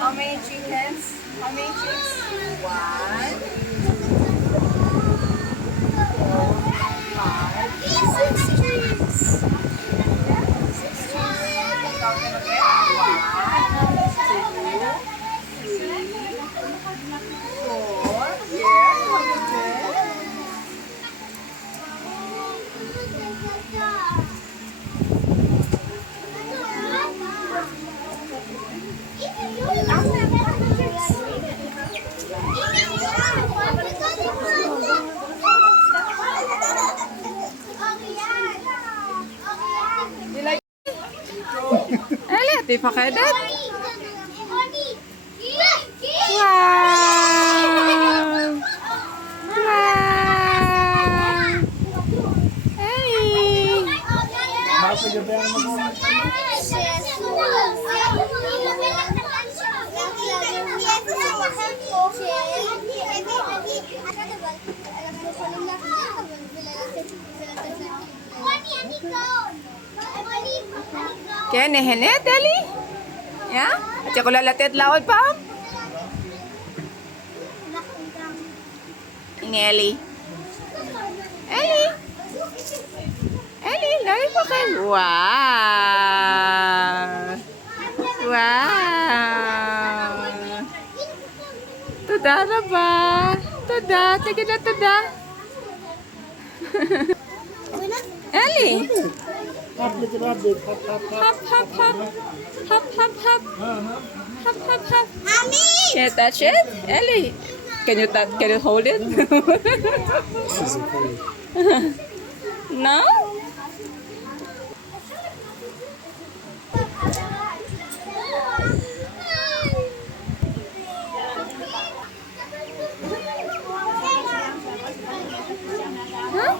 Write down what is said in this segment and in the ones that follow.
How many chickens? How many chicks? 1, 5, 6 chicks. 6 chicks. Count them again. 1, 2, 3, 4. Yeah, how you doing? You like Elliot, di pa kaya dad? Wow! Wow! Hey! Kaya nehenet, Eli? Ya? At siya ko lalatit laod pa? Ini Eli. Eli! Eli, lari pa kayo. Wow! Wow! Tuda na ba? Tuda. Tigil na tuda. Eli! Hop, little rabbit, hop, hop, hop. Hop, hop, hop. Hop, hop, hop. Hop, hop, hop. Mommy! Can you touch it? Ellie, can you hold it? No? Huh?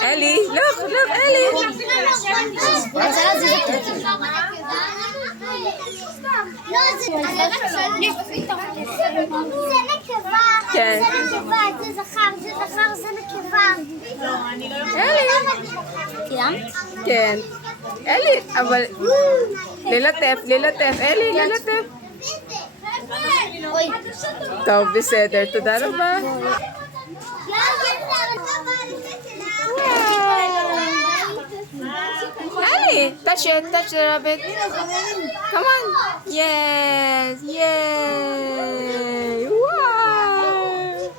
Ellie, look, Ellie. כן. כן. אלי, אבל... ללטף, אלי, ללטף. טוב, בסדר, תודה רבה. Ellie, touch the rabbit. Come on. Yes, yay. Wow.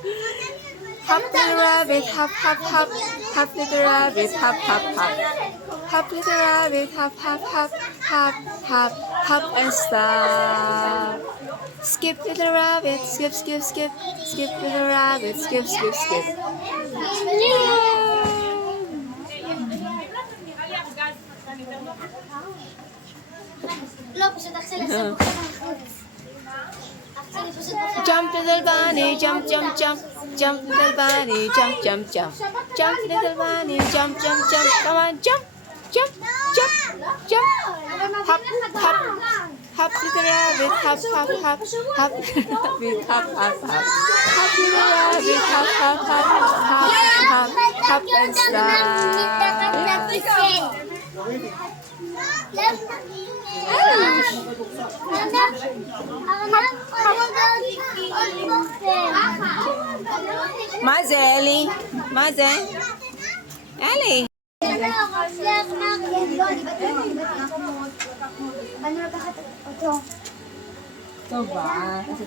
Hop little rabbit, hop, hop, hop. Hop little rabbit, hop, hop, hop. Hop little rabbit, hop, hop, hop. Hop, hop, hop and stop. Skip little rabbit, skip, skip, skip. Skip little rabbit, skip, skip, skip. Jump little bunny, jump, jump, jump. Jump little bunny, jump, jump, jump. Jump little bunny, jump, jump, jump. Come on, jump, jump, jump, jump. Hop, hop. Hop little rabbit, hop, hop, hop. Hop little rabbit, hop, hop, hop. Hop little rabbit, hop, hop, hop. Hop, hop, hop and Maze, Ellie. Maze. Ellie. Coba. Kasi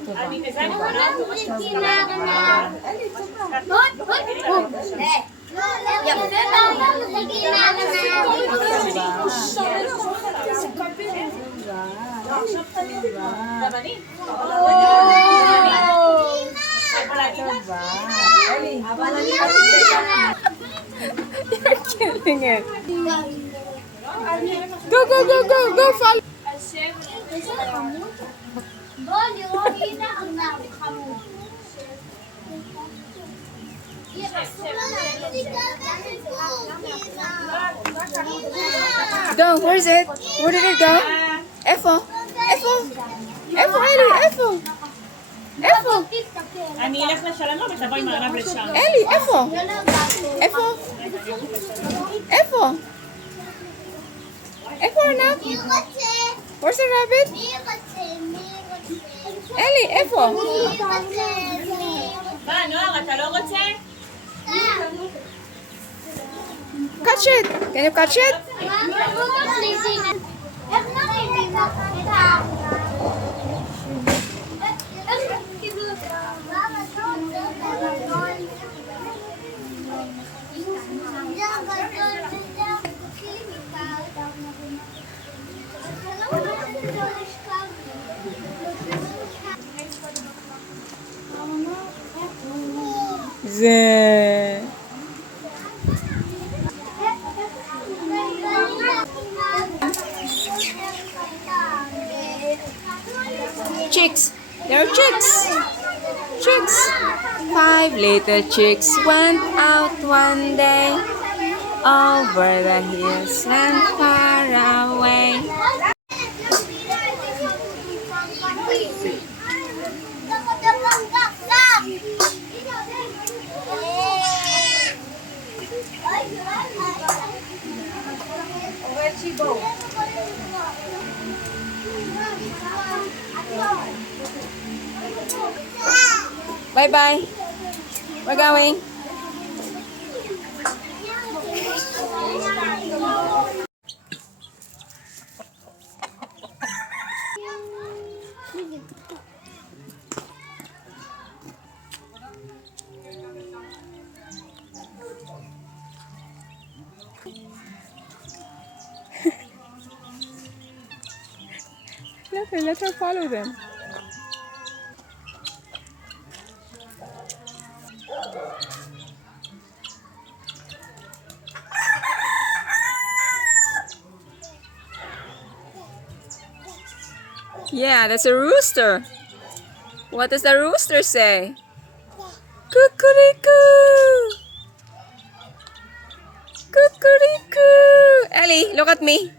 You're killing it. Go, go, go, go, go, follow. Go, where's it? Where did it go? Effo, Effo, Effo, Ellie, Effo, Effo. Anilas na siya lang, no? Basta ba yung mga rabbit siya? Ellie, Effo, Effo, Effo. Effo, anak. Where's the rabbit? Ellie, Effo. Ba, no? Katalogot siya? Catch it. Can you catch it? Yeah. Chicks. There are chicks. Chicks. 5 little chicks went out one day over the hills and far away. Bye bye. We're going. Let her follow them. Yeah, that's a rooster. What does the rooster say? Cuckoo-ree-coo! Cuckoo-ree-coo! Ellie, look at me.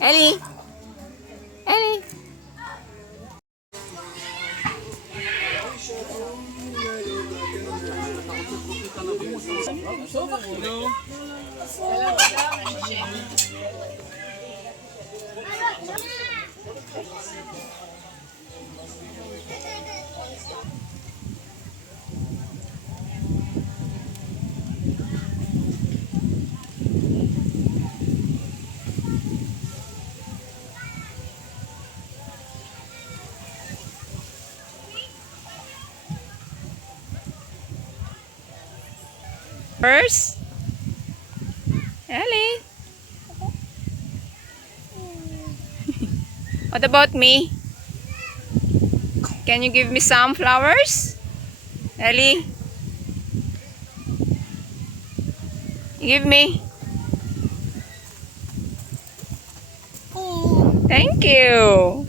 Ellie. Ellie. First? Ellie? What about me? Can you give me some flowers? Ellie? Give me. Thank you.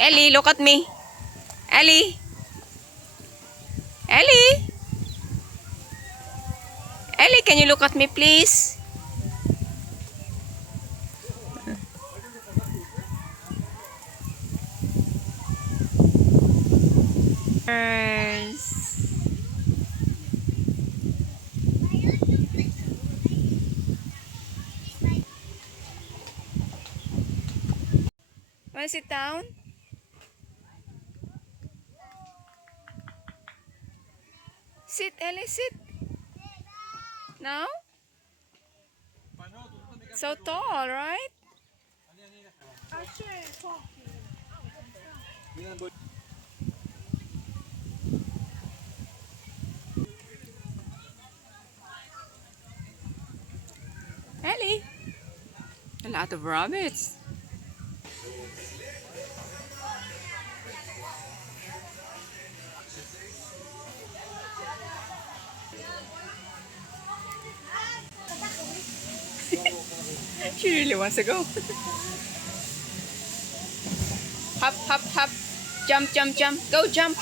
Ellie, look at me. Ellie. Ellie. Ellie, can you look at me, please? Wanna sit down? Sit, Ellie, sit. No? So tall, right? Ellie. A lot of rabbits. She really wants to go. Hop, hop, hop. Jump, jump, jump. Go, jump.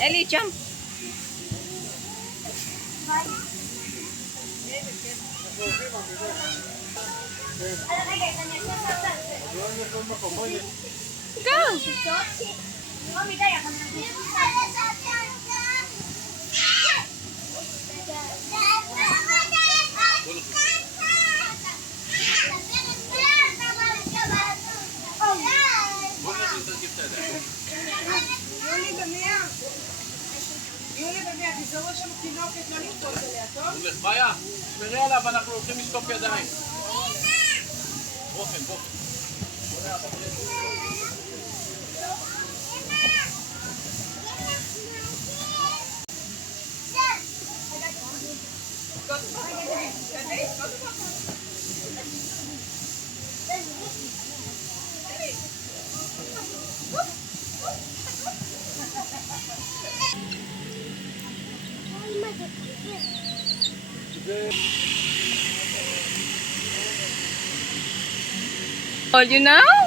Ellie, jump. Go. תזהו שם תינוקת, לא לקפוץ עליה, טוב? חיה, תשמרי עליו, אנחנו הולכים לשטוף ידיים. בוחן, בוחן. All you know?